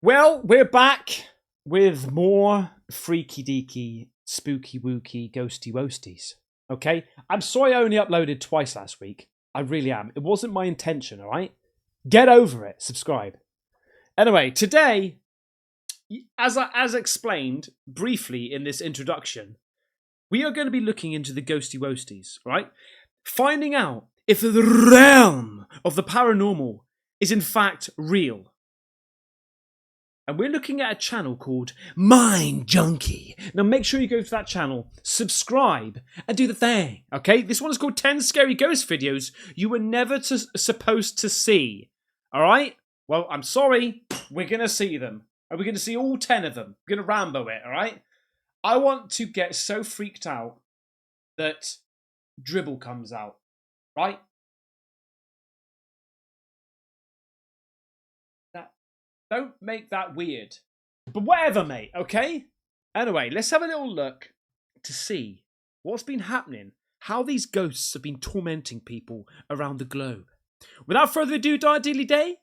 Well, we're back with more freaky deaky, spooky wooky, ghosty woasties. Okay? I'm sorry I only uploaded twice last week. I really am. It wasn't my intention, alright? Get over it. Subscribe. Anyway, today, as explained briefly in this introduction, we are going to be looking into the ghosty woasties, right? Finding out if the realm of the paranormal is in fact real. And we're looking at a channel called Mind Junkie. Now make sure you go to that channel, subscribe, and do the thing, okay? This one is called 10 Scary Ghost Videos You Were Never Supposed to See, alright? Well, I'm sorry, we're going to see them. And we're going to see all 10 of them. We're going to Rambo it, alright? I want to get so freaked out that dribble comes out, right? Don't make that weird. But whatever, mate, okay? Anyway, let's have a little look to see what's been happening, how these ghosts have been tormenting people around the globe. Without further ado, Dearly Day,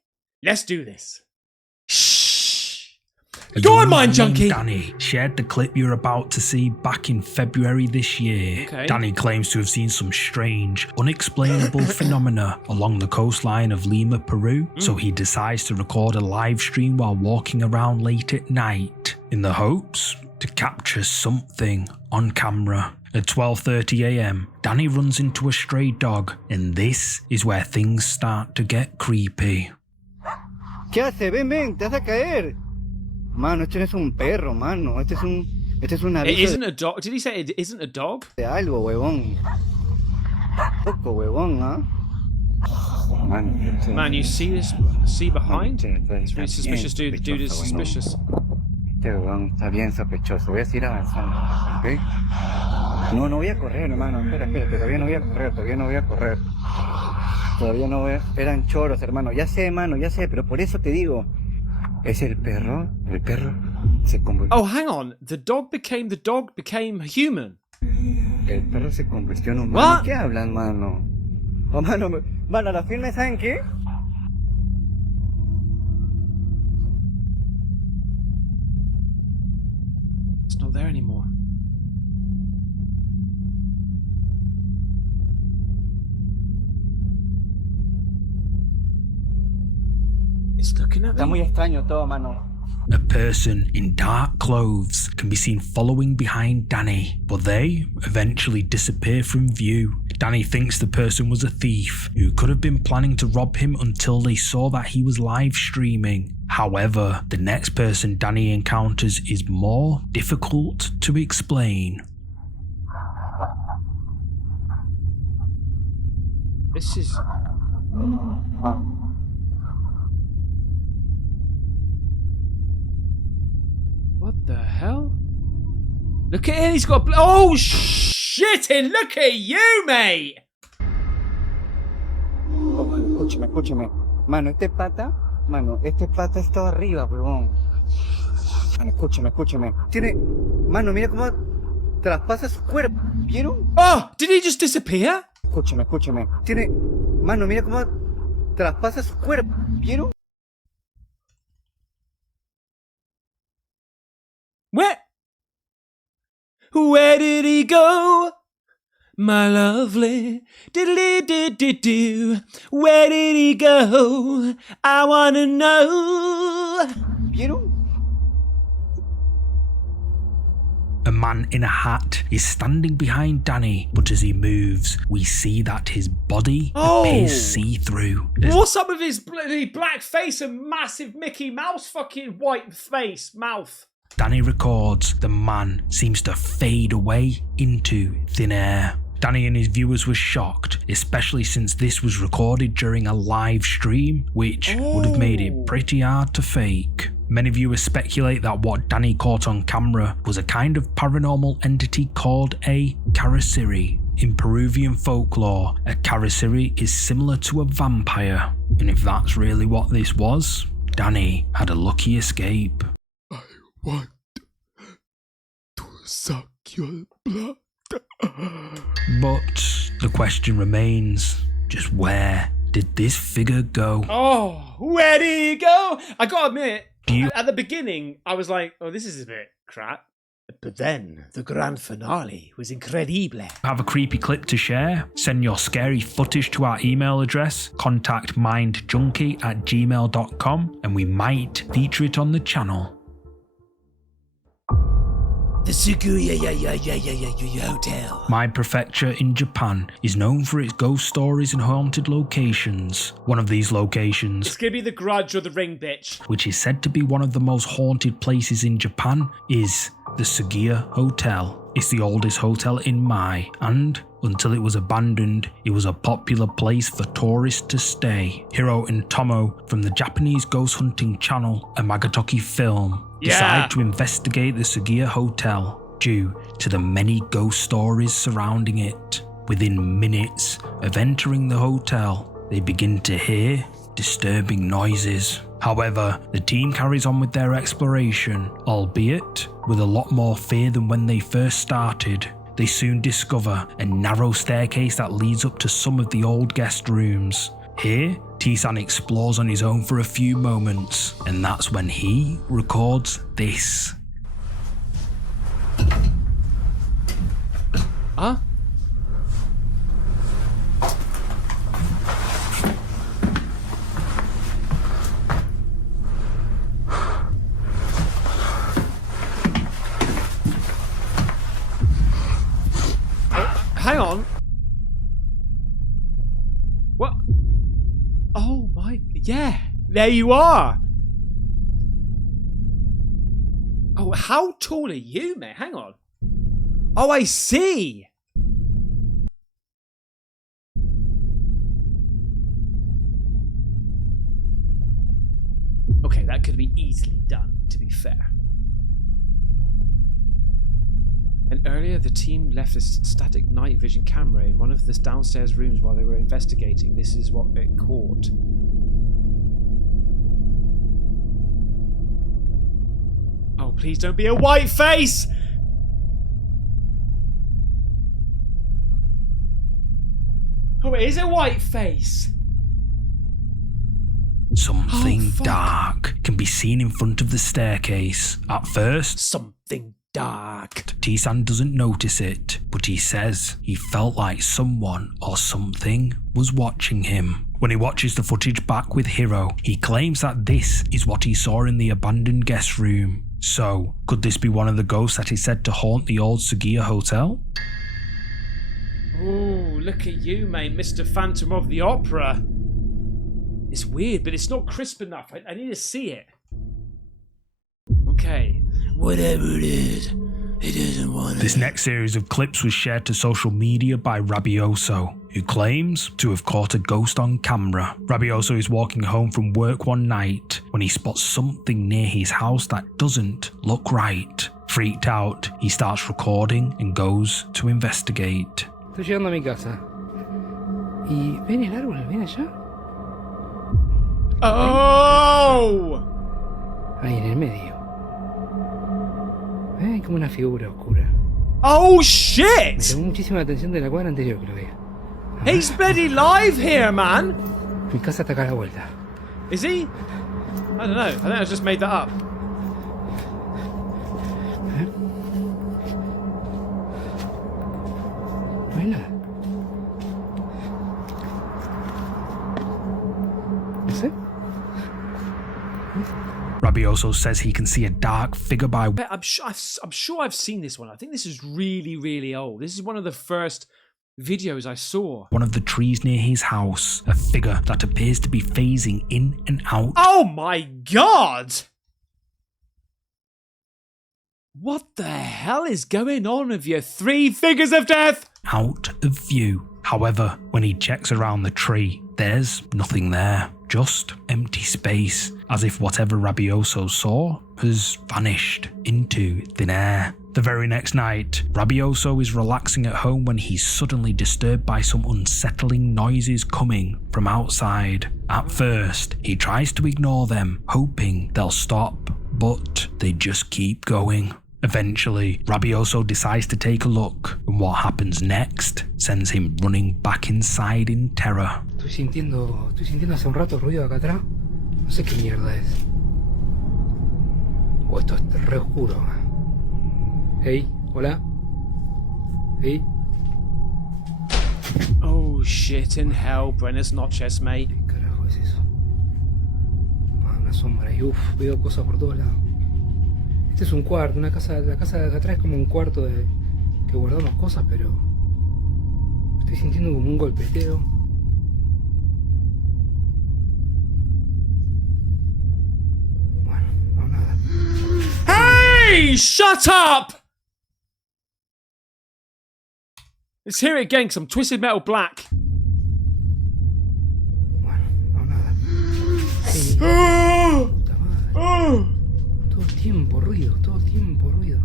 let's do this. Go on, Mind Junkie! Danny shared the clip you're about to see back in February this year. Okay. Danny claims to have seen some strange, unexplainable phenomena along the coastline of Lima, Peru, so he decides to record a live stream while walking around late at night, in the hopes to capture something on camera. At 12:30 AM, Danny runs into a stray dog, and this is where things start to get creepy. ¿Qué hace? Ven, ven, te vas a caer. Mano, este no es un perro, mano. Este es un It aviso isn't a dog. Did he say it isn't a dog? de algo, huevón. Poco, huevón, ¿ah? Mano, Man, you see this? See behind? It's really suspicious, dude. The dude is suspicious. Este huevón está bien sospechoso. Voy a seguir avanzando, ¿ok? No voy a correr, hermano. Espera, todavía no voy a correr, Todavía no voy a... Eran choros, hermano. Ya sé, hermano, ya sé, pero por eso te digo. Es el perro se convirtió... Oh, hang on. The dog became human. El perro se convirtió en humano. What? ¿Qué hablan, mano? Oh, mano, a la firme, ¿saben qué? It's not there anymore. It's looking at Está them. muy extraño todo, mano. A person in dark clothes can be seen following behind Danny, but they eventually disappear from view. Danny thinks the person was a thief who could have been planning to rob him until they saw that he was live streaming. However, the next person Danny encounters is more difficult to explain. This is... What the hell? Look at him, he's got... Oh, shit! Look at you, mate! Escúchame. Mano, este pata está arriba, huevón. Mano, escúchame. Mano, mira cómo traspasa su cuerpo. ¿Vieron? Oh, did he just disappear? Escúchame. Mano, mira cómo traspasa su cuerpo. ¿Vieron? Where did he go? My lovely diddly-did-did-do. Where did he go? I wanna know. ¿Vieron? A man in a hat is standing behind Danny, but as he moves, we see that his body appears see-through. What's up with his bloody black face and massive Mickey Mouse fucking white face, mouth? Danny records the man seems to fade away into thin air. Danny and his viewers were shocked, especially since this was recorded during a live stream, which would have made it pretty hard to fake. Many viewers speculate that what Danny caught on camera was a kind of paranormal entity called a Caspersight. In Peruvian folklore, a Caspersight is similar to a vampire, and if that's really what this was, Danny had a lucky escape. I want to suck your blood. But the question remains, just where did this figure go? Oh, where did he go? I gotta admit, Do you At the beginning, I was like, oh, this is a bit crap. But then, the grand finale was incredible. have a creepy clip to share? Send your scary footage to our email address, contactmindjunkie@gmail.com, and we might feature it on the channel. The Suguya Hotel. My prefecture in Japan is known for its ghost stories and haunted locations. One of these locations, It's gonna be the Grudge or the Ring, bitch. which is said to be one of the most haunted places in Japan, is the Sugiya Hotel. It's the oldest hotel in Mai, and until it was abandoned, it was a popular place for tourists to stay. Hiro and Tomo from the Japanese ghost hunting channel, a Magatoki film, decide to investigate the Sugiya Hotel due to the many ghost stories surrounding it. Within minutes of entering the hotel, they begin to hear disturbing noises. However, the team carries on with their exploration, albeit with a lot more fear than when they first started. They soon discover a narrow staircase that leads up to some of the old guest rooms. Here, T-san explores on his own for a few moments, and that's when he records this. Huh? Hang on. What? Oh my... Yeah, there you are. Oh, how tall are you, mate? Hang on. Oh, I see. Okay, that could be easily done, to be fair. And earlier, the team left a static night vision camera in one of the downstairs rooms while they were investigating. This is what it caught. Oh, please don't be a white face! Oh, it is a white face! Something fuck. dark can be seen in front of the staircase. At first, Something dark. T-san doesn't notice it, but he says he felt like someone or something was watching him. When he watches the footage back with Hiro, he claims that this is what he saw in the abandoned guest room. So, could this be one of the ghosts that is said to haunt the old Sugiya Hotel? Oh, look at you, mate, Mr. Phantom of the Opera. It's weird, but it's not crisp enough. I need to see it. Okay. Whatever it is, it isn't one. This next series of clips was shared to social media by Rabioso, who claims to have caught a ghost on camera. Rabioso is walking home from work one night when he spots something near his house that doesn't look right. Freaked out, he starts recording and goes to investigate. Estoy llegando a mi casa. Y ven el árbol, ven allá. Oh! Ahí en el medio. Hay como una figura oscura. Oh, Me shit! llamó muchísimo la atención de la cuadra anterior que lo veía. He's bloody live here, man! Mi casa está acá a la vuelta. Is he? I don't know. I think I just made that up. No hay nada. No sé. Rabioso says he can see a dark figure by I'm sure I've seen this one. I think this is really, really old. This is one of the first videos I saw. one of the trees near his house, a figure that appears to be phasing in and out. Oh my god! What the hell is going on with your three figures of death? Out of view. However, when he checks around the tree, there's nothing there, just empty space, as if whatever Rabioso saw has vanished into thin air. The very next night, Rabioso is relaxing at home when he's suddenly disturbed by some unsettling noises coming from outside. At first, he tries to ignore them, hoping they'll stop, but they just keep going. Eventually, Rabioso decides to take a look, and what happens next sends him running back inside in terror. Estoy sintiendo hace un rato ruido acá atrás. No sé qué mierda es. Oh, esto es re oscuro. Hey, hola. Hey. Oh shit in hell, Buenas noches, mate. ¿Qué carajo es eso? Ah, una sombra y veo cosas por todos lados. Este es un cuarto, una casa, la casa de acá atrás es como un cuarto de que guardamos cosas, pero estoy sintiendo como un golpeteo. Bueno, no nada. Hey, shut up! Let's hear it again, because I'm Twisted Metal Black. Bueno, no nada. Sí. Puta madre. Todo el tiempo ruido, todo el tiempo ruido.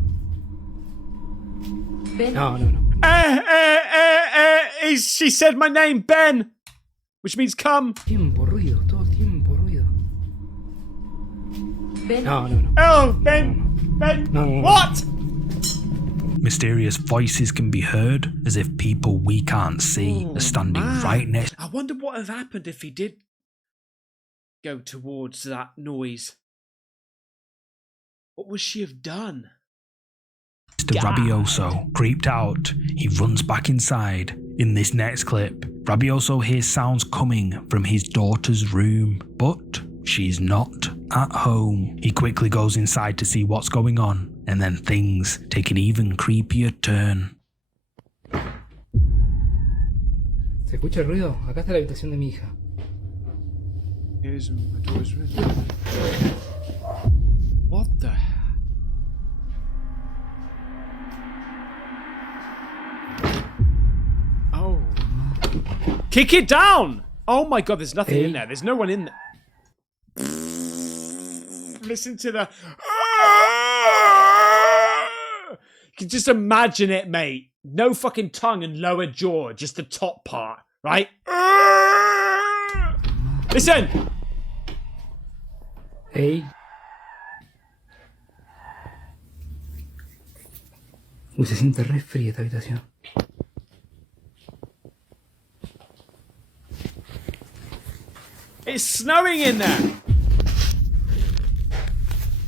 No. She said my name, Ben, which means come. Tiempo ruido, todo el tiempo ruido. No. Oh, Ben, No. what? Mysterious voices can be heard as if people we can't see are standing right next I wonder what would have happened if he did go towards that noise. What would she have done? to Rabioso. Creeped out, he runs back inside. In this next clip, Rabioso hears sounds coming from his daughter's room, but she's not at home. He quickly goes inside to see what's going on, and then things take an even creepier turn. ¿Se escucha el ruido? Acá está la habitación de mi hija. Here's my daughter's room. What the? Oh. Kick it down! Oh my god, there's nothing in there. There's no one in there. Listen to the... You can just imagine it, mate. No fucking tongue and lower jaw, just the top part, right? Listen! Hey. Uy, se siente re fría esta habitación. It's snowing in there!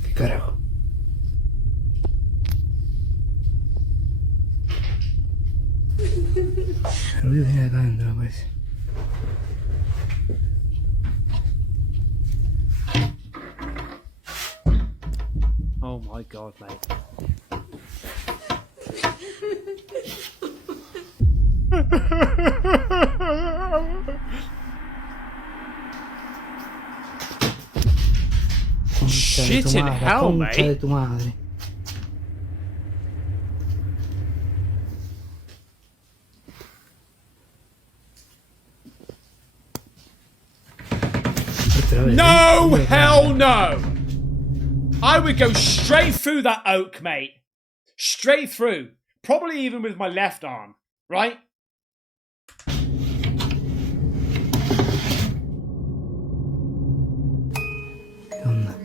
¿Qué carajo? El ruido viene de acá adentro, me parece. Oh my god, mate. Shit in hell, Concha de mate. tu madre. No, hell no! I would go straight through that oak, mate. Straight through. Probably even with my left arm, right? ¿Qué onda?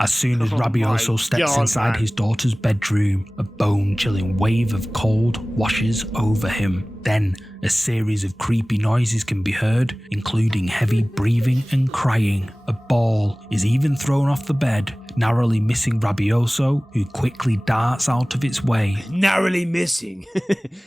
As soon as Rabioso my steps God, inside man. his daughter's bedroom, a bone-chilling wave of cold washes over him. Then, a series of creepy noises can be heard, including heavy breathing and crying. A ball is even thrown off the bed, narrowly missing Rabioso, who quickly darts out of its way. Narrowly missing.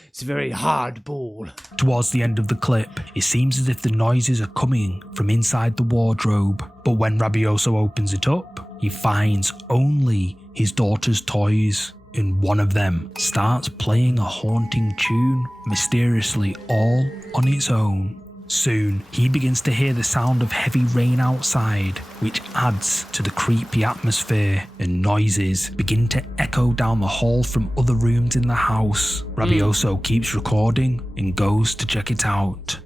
It's a very hard ball. Towards the end of the clip, it seems as if the noises are coming from inside the wardrobe, but when Rabioso opens it up, he finds only his daughter's toys, and one of them starts playing a haunting tune, mysteriously all on its own. Soon, he begins to hear the sound of heavy rain outside, which adds to the creepy atmosphere, and noises begin to echo down the hall from other rooms in the house. Rabioso keeps recording and goes to check it out.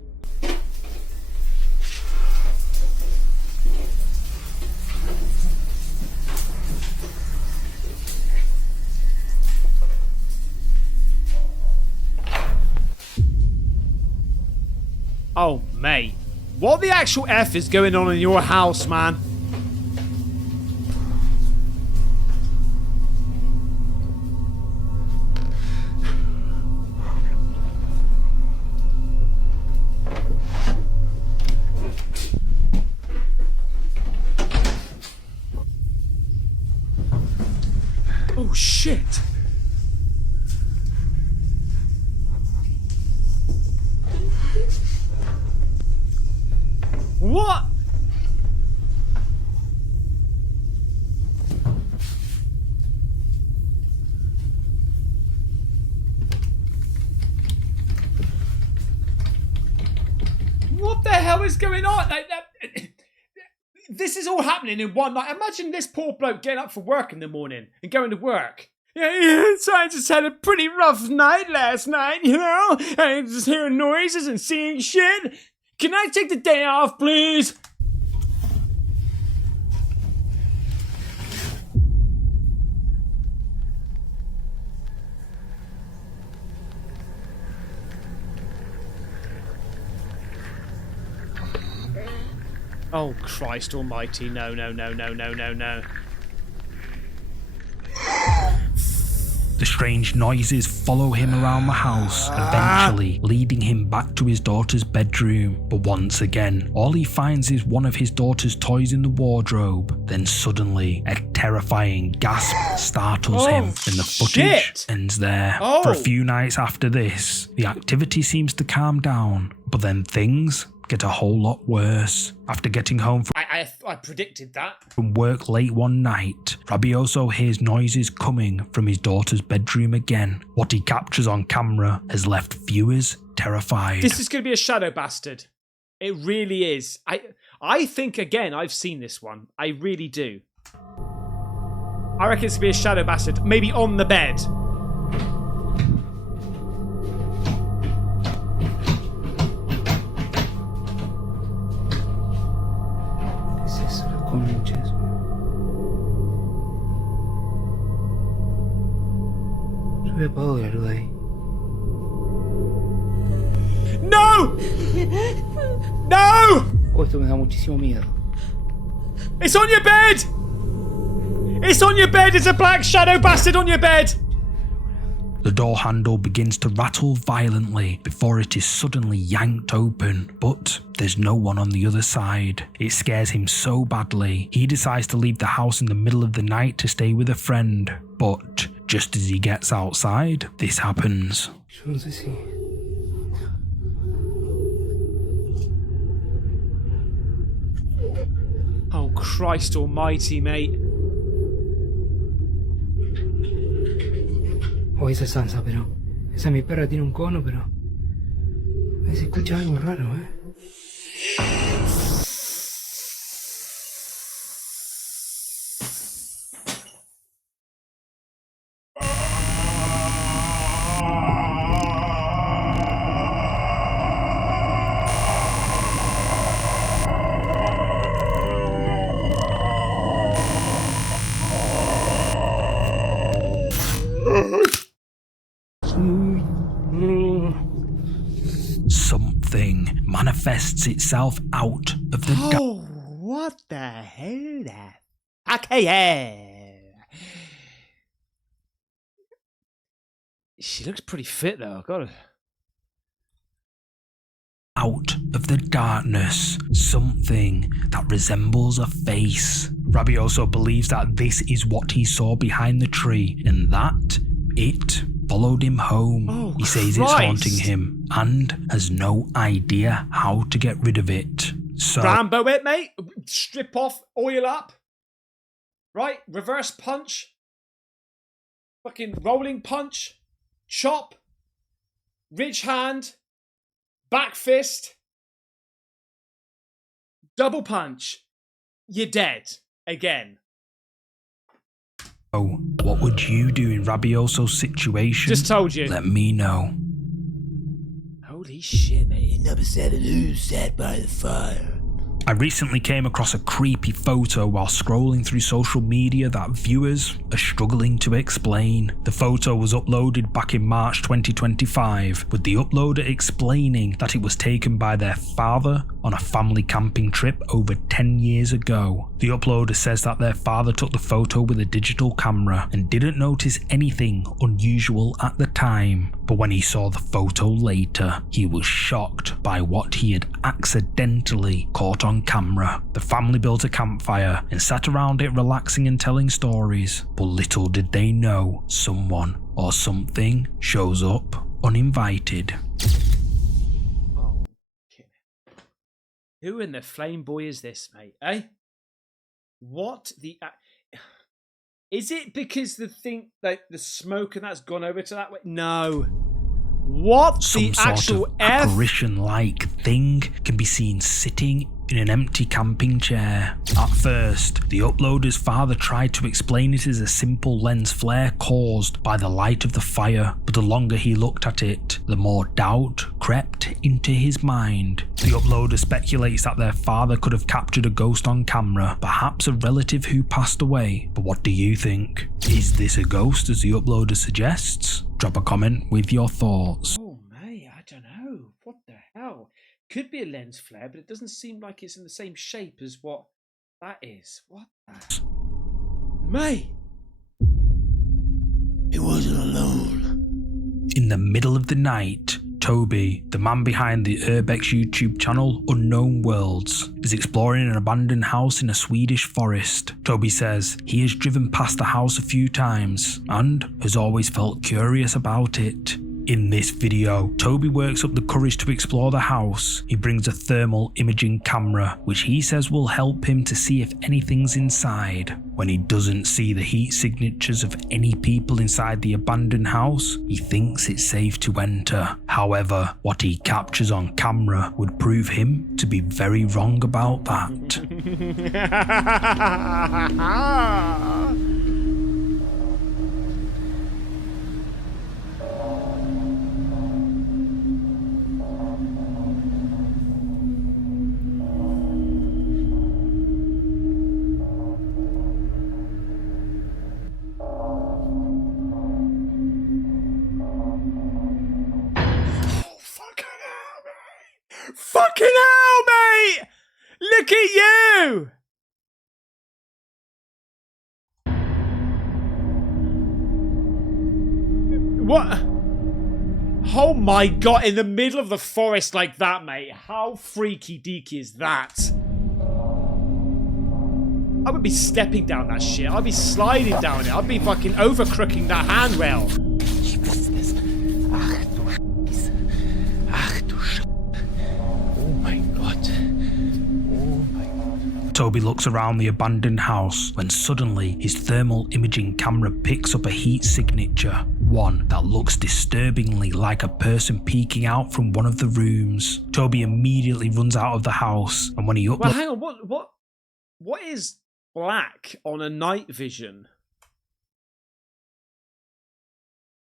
Oh, mate. What the actual F is going on in your house, man? shit. What? What the hell is going on? This is all happening in one night. Imagine this poor bloke getting up for work in the morning and going to work. Yeah, so I just had a pretty rough night last night, you know? I was just hearing noises and seeing shit. Can I take the day off, please? Oh, Christ almighty, no. The strange noises follow him around the house, eventually leading him back to his daughter's bedroom. But once again, all he finds is one of his daughter's toys in the wardrobe. Then suddenly, a terrifying gasp startles him, and the footage ends there. For a few nights after this, the activity seems to calm down, but then things get a whole lot worse. After getting home I predicted that. From work late one night, Rabioso hears noises coming from his daughter's bedroom again. What he captures on camera has left viewers terrified. This is going to be a shadow bastard. It really is. I think, again, I've seen this one. I really do. I reckon it's going to be a shadow bastard. Maybe on the bed. Conches. Yo había apagado la luz ahí. No! No! Oh, esto me da muchísimo miedo. It's on your bed! It's on your bed! It's a black shadow bastard on your bed! The door handle begins to rattle violently before it is suddenly yanked open, but there's no one on the other side. It scares him so badly, he decides to leave the house in the middle of the night to stay with a friend. But just as he gets outside, this happens. Yo no sé si... Oh, Christ almighty, mate. Oh, esa es Sansa, pero... Esa mi perra tiene un cono, pero... A ver si escucha algo raro, Something manifests itself out of the Oh, what the hell that? Okay, yeah. She looks pretty fit though, gotta... out of the darkness, something that resembles a face. Rabioso believes that this is what he saw behind the tree, and that it followed him home. Oh, he says it's haunting him and has no idea how to get rid of it. So Rambo it, mate. Strip off, oil up. Right? Reverse punch. Fucking rolling punch. Chop. Ridge hand. Back fist. Double punch. You're dead. Again. what would you do in Rabioso's situation? Just told you. Let me know. Holy shit, mate. Number 7, who sat by the fire? I recently came across a creepy photo while scrolling through social media that viewers are struggling to explain. The photo was uploaded back in March 2025, with the uploader explaining that it was taken by their father on a family camping trip over 10 years ago. The uploader says that their father took the photo with a digital camera and didn't notice anything unusual at the time, but when he saw the photo later, he was shocked by what he had accidentally caught on camera. The family built a campfire and sat around it relaxing and telling stories, but little did they know someone or something shows up uninvited. Oh, okay. Who in the flame boy is this, mate? Eh? What the? Is it because the thing, like the smoke and that's gone over to that way? No. What Some the sort actual of F? apparition-like thing can be seen sitting in an empty camping chair. At first, the uploader's father tried to explain it as a simple lens flare caused by the light of the fire, but the longer he looked at it, the more doubt crept into his mind. The uploader speculates that their father could have captured a ghost on camera, perhaps a relative who passed away. But what do you think? Is this a ghost as the uploader suggests? Drop a comment with your thoughts. Oh, mate, I don't know. What the hell? Could be a lens flare, but it doesn't seem like it's in the same shape as what that is. What the? Mate! He wasn't alone. In the middle of the night, Toby, the man behind the Urbex YouTube channel Unknown Worlds, is exploring an abandoned house in a Swedish forest. Toby says he has driven past the house a few times and has always felt curious about it. In this video, Toby works up the courage to explore the house. He brings a thermal imaging camera, which he says will help him to see if anything's inside. When he doesn't see the heat signatures of any people inside the abandoned house, he thinks it's safe to enter. However, what he captures on camera would prove him to be very wrong about that. Fucking hell, mate! Look at you! What? Oh my god, in the middle of the forest like that, mate. How freaky deaky is that? I would be stepping down that shit. I'd be sliding down it. I'd be fucking overcrooking that handrail. Toby looks around the abandoned house when suddenly his thermal imaging camera picks up a heat signature, one that looks disturbingly like a person peeking out from one of the rooms. Toby immediately runs out of the house, and when he Well, hang on, what is black on a night vision?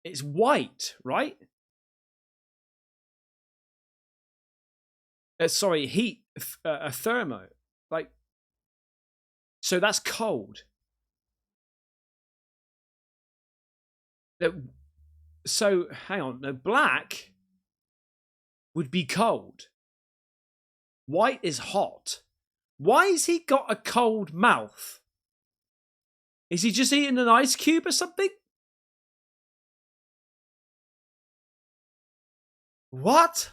It's white, right? Sorry, heat, a thermo, like. So that's cold. So, hang on. No, black would be cold. White is hot. Why has he got a cold mouth? Is he just eating an ice cube or something? What?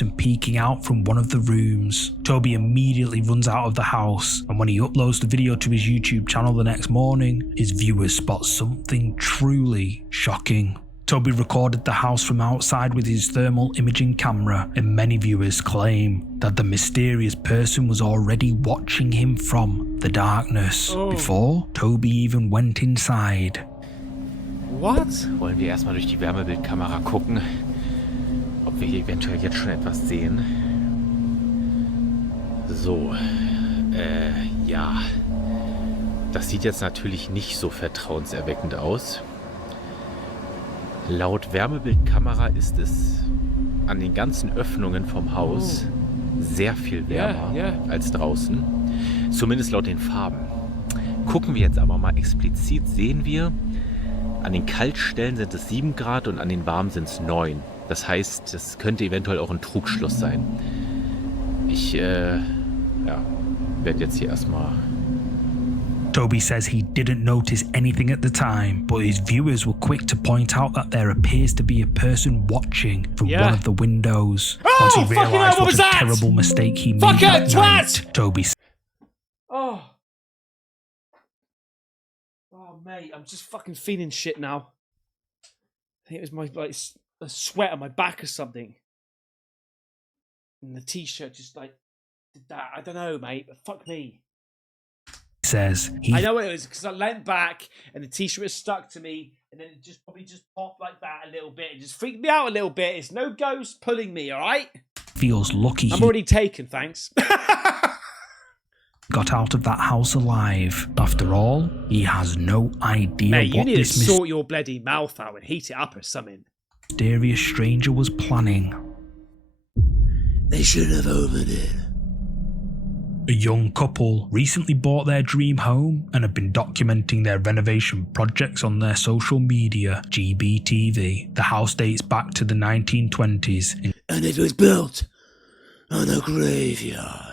And peeking out from one of the rooms. Toby immediately runs out of the house, and when he uploads the video to his YouTube channel the next morning, his viewers spot something truly shocking. Toby recorded the house from outside with his thermal imaging camera, and many viewers claim that the mysterious person was already watching him from the darkness before Toby even went inside. What? Wollen wir erstmal durch die Wärmebildkamera gucken, ob wir hier eventuell jetzt schon etwas sehen. So, ja. Das sieht jetzt natürlich nicht so vertrauenserweckend aus. Laut Wärmebildkamera ist es an den ganzen Öffnungen vom Haus sehr viel wärmer als draußen. Zumindest laut den Farben. Gucken wir jetzt aber mal explizit, sehen wir, an den Kaltstellen sind es 7 Grad und an den warmen sind es 9. Das heißt, das könnte eventuell auch ein Trugschluss sein. Ich werde jetzt hier erstmal... Toby says he didn't notice anything at the time, but his viewers were quick to point out that there appears to be a person watching from one of the windows. Once he realised what a terrible mistake he made that night, Toby said, Oh, mate, I'm just fucking feeling shit now. I think it was my a sweat on my back or something, and the t-shirt just like did that. I don't know, mate, but fuck me. says he I know it was because I leant back and the t-shirt was stuck to me, and then it just probably just popped like that a little bit. It just freaked me out a little bit. It's no ghost pulling me, all right? feels lucky I'm already taken, thanks. got out of that house alive. After all, he has no idea Mate, you what need to this sort your bloody mouth out and heat it up or something. mysterious stranger was planning. They should have opened it. A young couple recently bought their dream home and have been documenting their renovation projects on their social media, GBTV. The house dates back to the 1920s And it was built on a graveyard.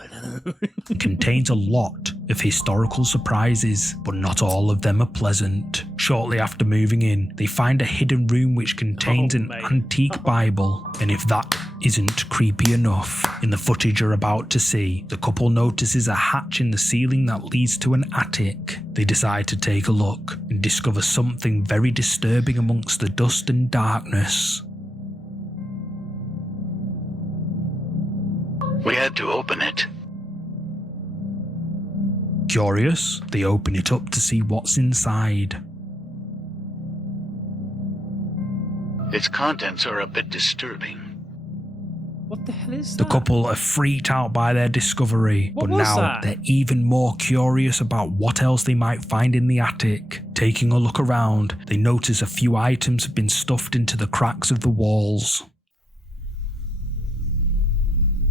and contains a lot of historical surprises, but not all of them are pleasant. Shortly after moving in, they find a hidden room which contains an antique Bible, and if that isn't creepy enough, in the footage you're about to see, the couple notices a hatch in the ceiling that leads to an attic. They decide to take a look and discover something very disturbing amongst the dust and darkness. We had to open it. Curious, they open it up to see what's inside. Its contents are a bit disturbing. What the hell is The that? couple are freaked out by their discovery, What but was now that? they're even more curious about what else they might find in the attic. Taking a look around, they notice a few items have been stuffed into the cracks of the walls.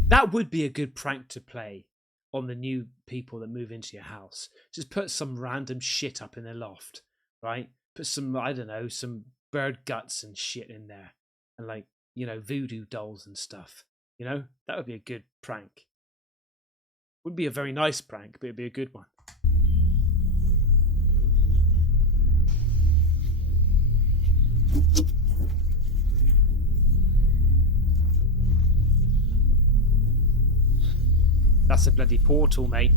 That would be a good prank to play on the new people that move into your house. Just put some random shit up in the loft, right? Put some, I don't know, some bird guts and shit in there. And like, you know, voodoo dolls and stuff. You know, that would be a good prank. Wouldn't be a very nice prank, but it'd be a good one. That's a bloody portal, mate.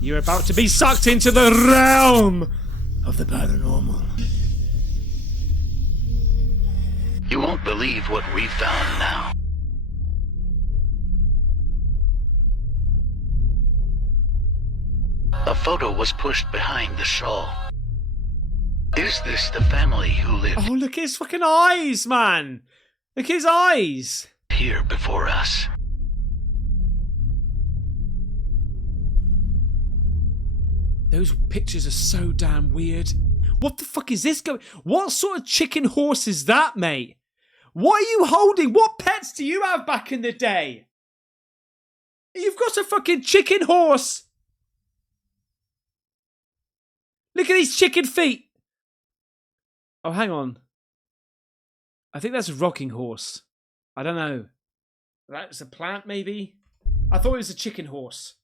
You're about to be sucked into the realm Of the paranormal. You won't believe what we found now. A photo was pushed behind the shawl. Is this the family who lived Oh, look at his fucking eyes, man. Look at his eyes. here before us? Those pictures are so damn weird. What the fuck is this going? What sort of chicken horse is that, mate? What are you holding? What pets do you have back in the day? You've got a fucking chicken horse. Look at these chicken feet. Oh, hang on. I think that's a rocking horse. I don't know. That's a plant, maybe? I thought it was a chicken horse.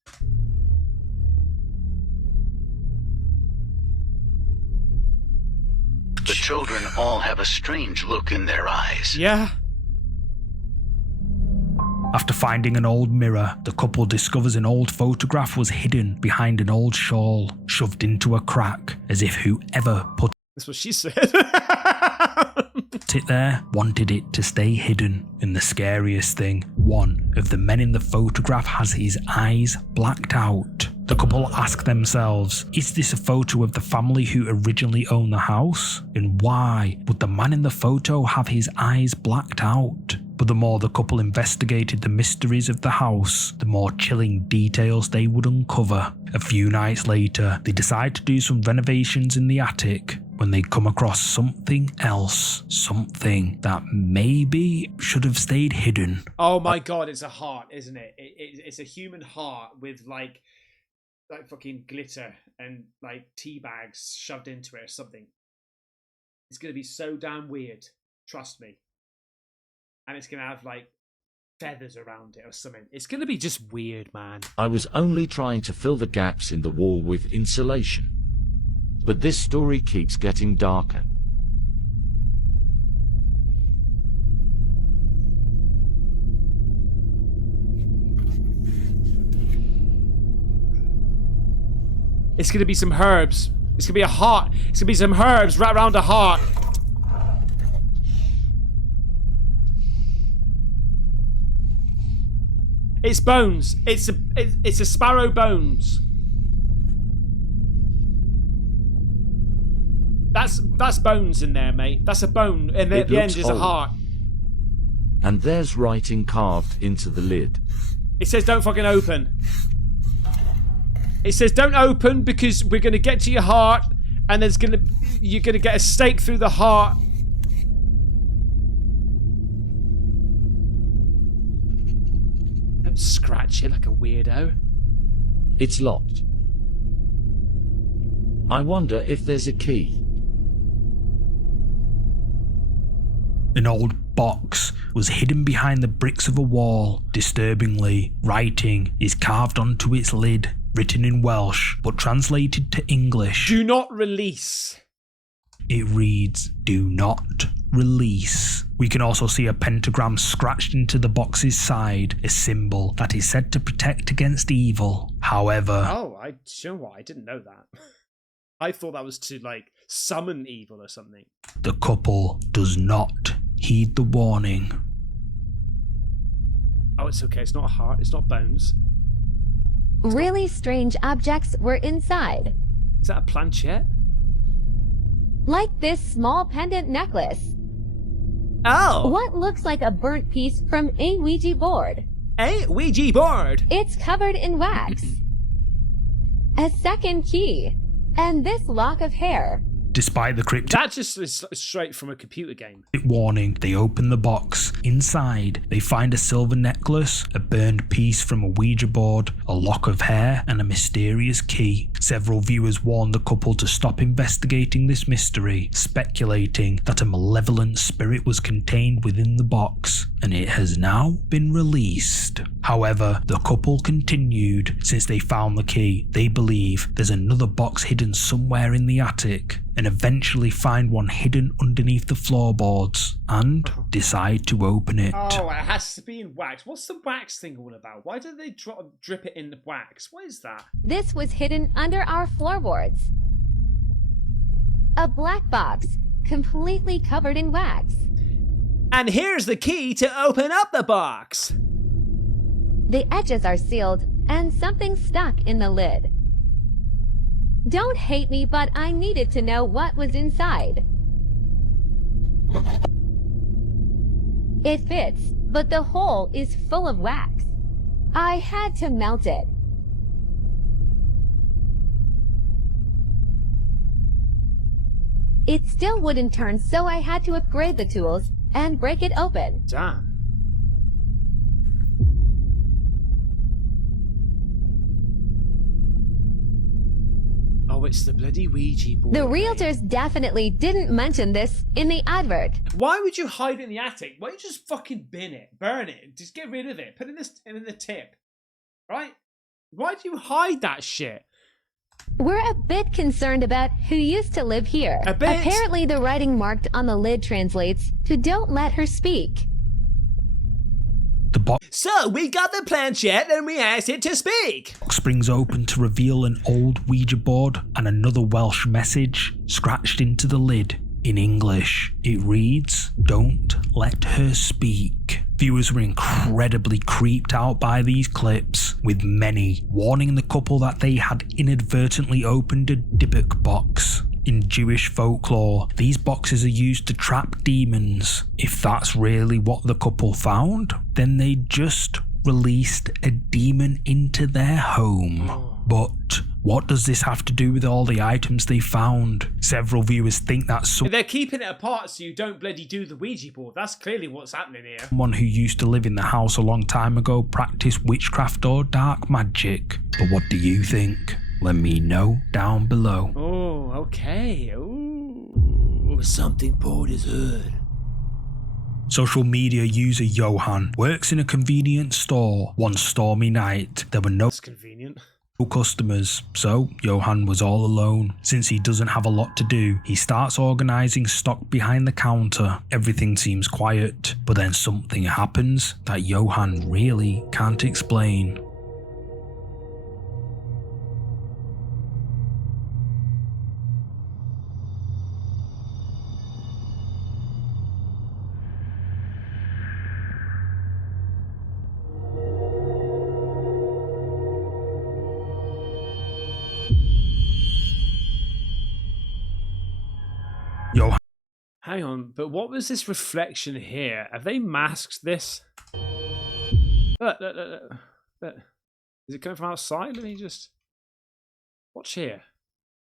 The children all have a strange look in their eyes. Yeah. After finding an old mirror, the couple discovers an old photograph was hidden behind an old shawl, shoved into a crack, as if whoever put That's what she said. it there wanted it to stay hidden. And the scariest thing, one of the men in the photograph has his eyes blacked out. The couple ask themselves, is this a photo of the family who originally owned the house? And why would the man in the photo have his eyes blacked out? But the more the couple investigated the mysteries of the house, the more chilling details they would uncover. A few nights later, they decide to do some renovations in the attic when they come across something else. Something that maybe should have stayed hidden. Oh my god, it's a heart, isn't it? It's a human heart with like fucking glitter and like tea bags shoved into it or something. It's gonna be so damn weird. Trust me. And it's gonna have like feathers around it or something. It's going to be just weird, man. I was only trying to fill the gaps in the wall with insulation. But this story keeps getting darker. It's going to be some herbs. It's going to be a heart. It's going to be some herbs right around a heart. It's bones. It's a sparrow bones. That's bones in there, mate. That's a bone, and at the end is a heart. And there's writing carved into the lid. It says don't fucking open. It says don't open because we're gonna get to your heart, and you're gonna get a stake through the heart. Don't scratch it like a weirdo. It's locked. I wonder if there's a key. An old box was hidden behind the bricks of a wall. Disturbingly, writing is carved onto its lid, written in Welsh, but translated to English. Do not release. It reads, "Do not release." We can also see a pentagram scratched into the box's side, a symbol that is said to protect against evil. However... Oh, you know what? I didn't know that. I thought that was to, like, summon evil or something. The couple does not heed the warning. Oh, it's okay. It's not a heart. It's not bones. Really strange objects were inside. Is that a planchette? Like this small pendant necklace. Oh! What looks like a burnt piece from a Ouija board. A Ouija board? It's covered in wax. A second key. And this lock of hair. Despite the cryptic That just is straight from a computer game. warning, they open the box. Inside, they find a silver necklace, a burned piece from a Ouija board, a lock of hair, and a mysterious key. Several viewers warned the couple to stop investigating this mystery, speculating that a malevolent spirit was contained within the box, and it has now been released. However, the couple continued. Since they found the key, they believe there's another box hidden somewhere in the attic, and eventually find one hidden underneath the floorboards and decide to open it. Oh, it has to be in wax. What's the wax thing all about? Why do they drip it in the wax? What is that? This was hidden under our floorboards. A black box, completely covered in wax. And here's the key to open up the box. The edges are sealed and something stuck in the lid. Don't hate me, but I needed to know what was inside. It fits, but the hole is full of wax. I had to melt it. It still wouldn't turn, so I had to upgrade the tools and break it open. Damn. Oh, it's the bloody Ouija board. The realtors definitely didn't mention this in the advert. Why would you hide it in the attic? Why don't you just fucking bin it, burn it, just get rid of it, put it in the tip, right? Why do you hide that shit? We're a bit concerned about who used to live here. A bit? Apparently the writing marked on the lid translates to "Don't let her speak." The box So we got the planchette and we asked it to speak. springs open to reveal an old Ouija board and another Welsh message scratched into the lid. In English, it reads, "Don't let her speak." Viewers were incredibly creeped out by these clips, with many warning the couple that they had inadvertently opened a Dybbuk box. In Jewish folklore, these boxes are used to trap demons. If that's really what the couple found, then they just released a demon into their home. But what does this have to do with all the items they found? Several viewers think that They're keeping it apart so you don't bloody do the Ouija board. That's clearly what's happening here. someone who used to live in the house a long time ago practiced witchcraft or dark magic. But what do you think? Let me know down below. Oh, okay. Ooh. Something poured his hood. Social media user Johan works in a convenience store. One stormy night, there were no That's convenient. customers, so Johan was all alone. Since he doesn't have a lot to do, he starts organising stock behind the counter. Everything seems quiet, but then something happens that Johan really can't explain. Johan Hang on, but what was this reflection here? Have they masked this? Look. Is it coming from outside? Let me just watch here.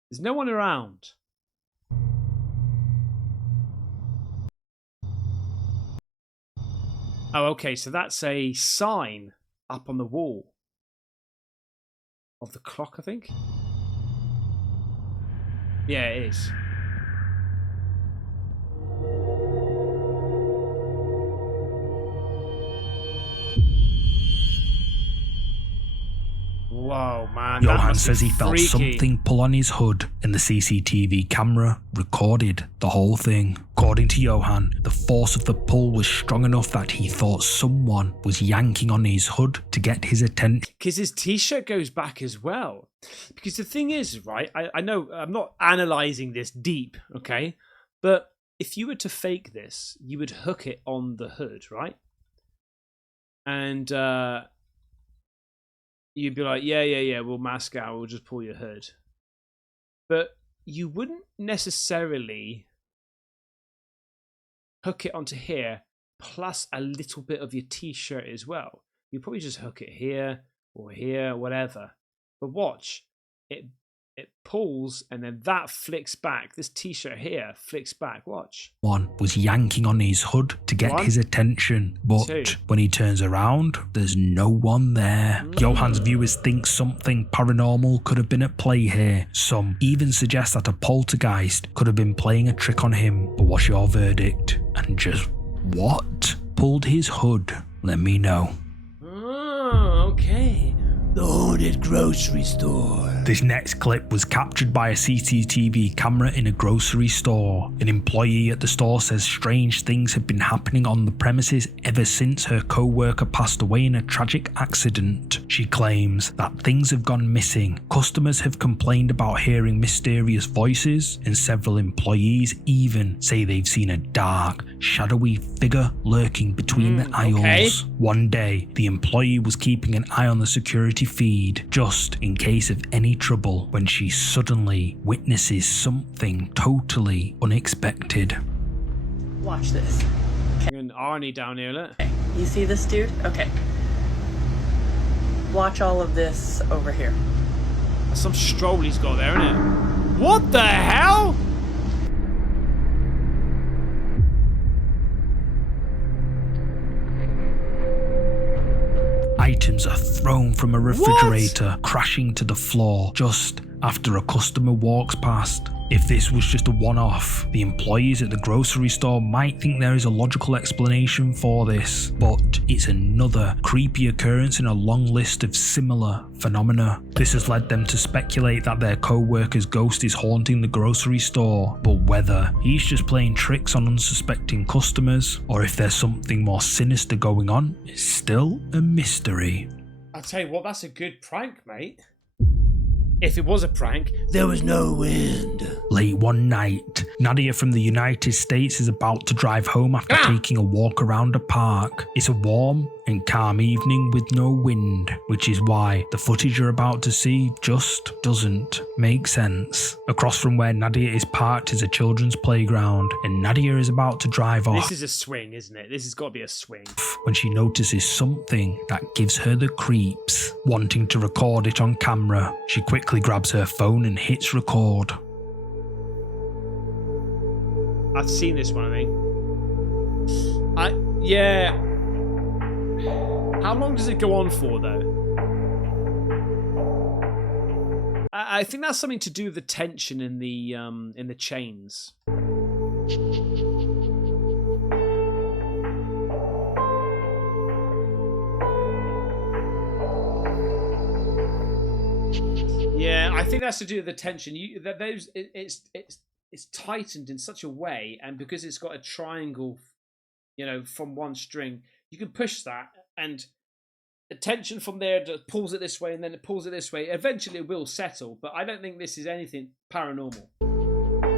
There's no one around. Oh, okay, so that's a sign up on the wall of the clock, I think. Yeah, it is. Whoa, man. Johan says he felt something pull on his hood, and the CCTV camera recorded the whole thing. According to Johan, the force of the pull was strong enough that he thought someone was yanking on his hood to get his attention. Because his t-shirt goes back as well. Because the thing is, right, I know I'm not analysing this deep, okay? But if you were to fake this, you would hook it on the hood, right? And you'd be like, yeah, we'll mask out, we'll just pull your hood. But you wouldn't necessarily hook it onto here, plus a little bit of your t-shirt as well. You probably just hook it here, or here, whatever. But watch, it pulls, and then that flicks back. This t-shirt here flicks back, watch. One was yanking on his hood to get his attention, but when he turns around, there's no one there. Johan's viewers think something paranormal could have been at play here. Some even suggest that a poltergeist could have been playing a trick on him. But what's your verdict? And just what pulled his hood? Let me know. Oh, okay. The haunted grocery store. This next clip was captured by a CCTV camera in a grocery store. An employee at the store says strange things have been happening on the premises ever since her co-worker passed away in a tragic accident. She claims that things have gone missing. Customers have complained about hearing mysterious voices, and several employees even say they've seen a dark, shadowy figure lurking between the aisles. Okay. One day, the employee was keeping an eye on the security feed just in case of any trouble when she suddenly witnesses something totally unexpected. Watch this. And Arnie down here, look. Okay. You see this dude? Okay. Watch all of this over here. That's some stroll he's got there, isn't it? What the hell? Items are thrown from a refrigerator, crashing to the floor just after a customer walks past. If this was just a one-off, the employees at the grocery store might think there is a logical explanation for this, but it's another creepy occurrence in a long list of similar phenomena. This has led them to speculate that their co-worker's ghost is haunting the grocery store, but whether he's just playing tricks on unsuspecting customers, or if there's something more sinister going on, is still a mystery. I'll tell you what, that's a good prank, mate. If it was a prank, there was no wind. Late one night, Nadia from the United States is about to drive home after taking a walk around a park. It's a warm and calm evening with no wind, which is why the footage you're about to see just doesn't make sense. Across from where Nadia is parked is a children's playground, and Nadia is about to drive off. This is a swing, isn't it? This has got to be a swing. When she notices something that gives her the creeps. Wanting to record it on camera, she quickly grabs her phone and hits record. I've seen this one, I think. Yeah. How long does it go on for, though? I think that's something to do with the tension in the chains. I think that's to do with the tension. It's tightened in such a way, and because it's got a triangle, from one string, you can push that, and the tension from there pulls it this way, and then it pulls it this way. Eventually, it will settle, but I don't think this is anything paranormal.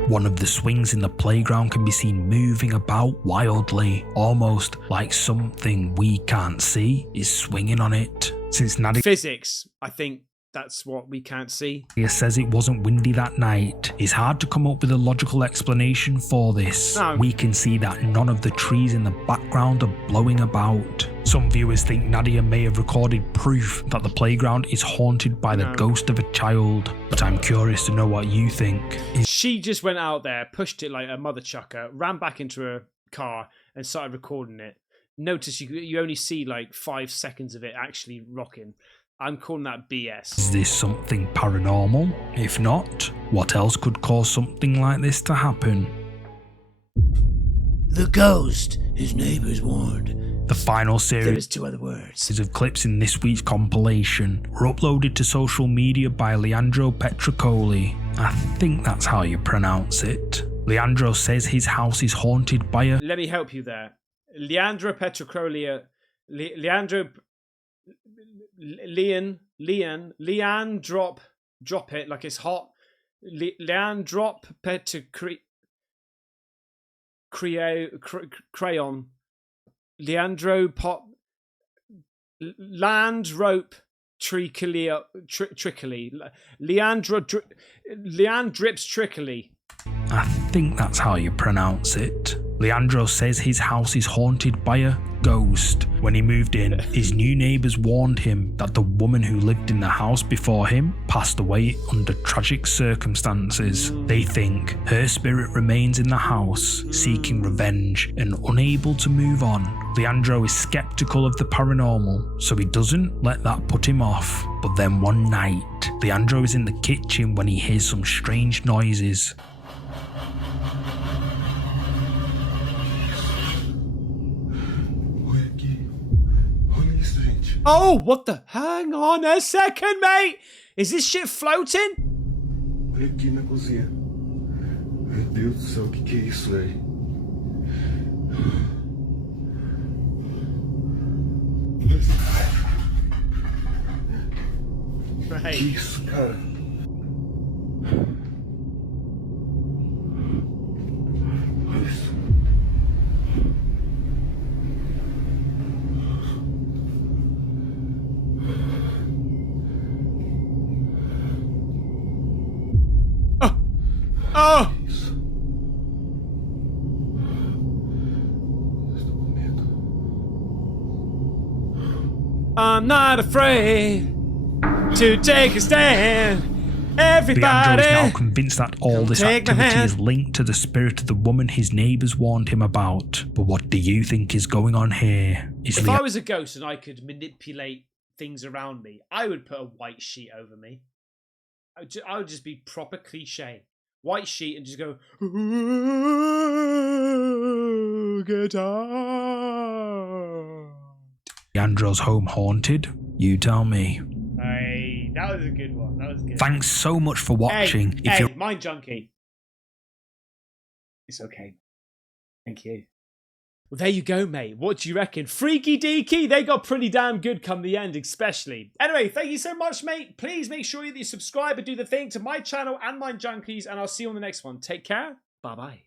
One of the swings in the playground can be seen moving about wildly, almost like something we can't see is swinging on it. Since Nadia Physics, I think that's what we can't see. says it wasn't windy that night, it's hard to come up with a logical explanation for this. No. We can see that none of the trees in the background are blowing about. Some viewers think Nadia may have recorded proof that the playground is haunted by the ghost of a child, but I'm curious to know what you think. She just went out there, pushed it like a mother chucker, ran back into her car and started recording it. Notice you only see like 5 seconds of it actually rocking. I'm calling that BS. Is this something paranormal? If not, what else could cause something like this to happen? The ghost, his neighbors warned. The final There series is 2 other words. of clips in this week's compilation were uploaded to social media by Leandro Petricoli. I think that's how you pronounce it. Leandro says his house is haunted by a... Let me help you there. Leandro Petricoli, Leanne, drop it like it's hot. Leanne, drop crayon. Leandro pop land rope trickily. Leanne drips trickily. I think that's how you pronounce it. Leandro says his house is haunted by a ghost. When he moved in, his new neighbours warned him that the woman who lived in the house before him passed away under tragic circumstances. They think her spirit remains in the house, seeking revenge and unable to move on. Leandro is skeptical of the paranormal, so he doesn't let that put him off. But then one night, Leandro is in the kitchen when he hears some strange noises. Oh, what the? Hang on a second, mate. Is this shit floating? Olha aqui na cozinha. Meu Deus do céu, o que é isso, velho? Right. Que isso, cara? Isso. Oh! Estou com medo. I'm not afraid to take a stand. Everybody. Leandro is now convinced that all this activity is linked to the spirit of the woman his neighbours warned him about. But what do you think is going on here? If I was a ghost and I could manipulate things around me, I would put a white sheet over me. I would just be proper cliche. White sheet and just go, get out. Leandro's home haunted? You tell me. Hey, that was a good one. That was good. Thanks so much for watching. Hey, Mind Junkie. It's okay. Thank you. Well, there you go, mate. What do you reckon? Freaky deaky. They got pretty damn good come the end, especially. Anyway, thank you so much, mate. Please make sure that you subscribe and do the thing to my channel and Mind Junkies, and I'll see you on the next one. Take care. Bye-bye.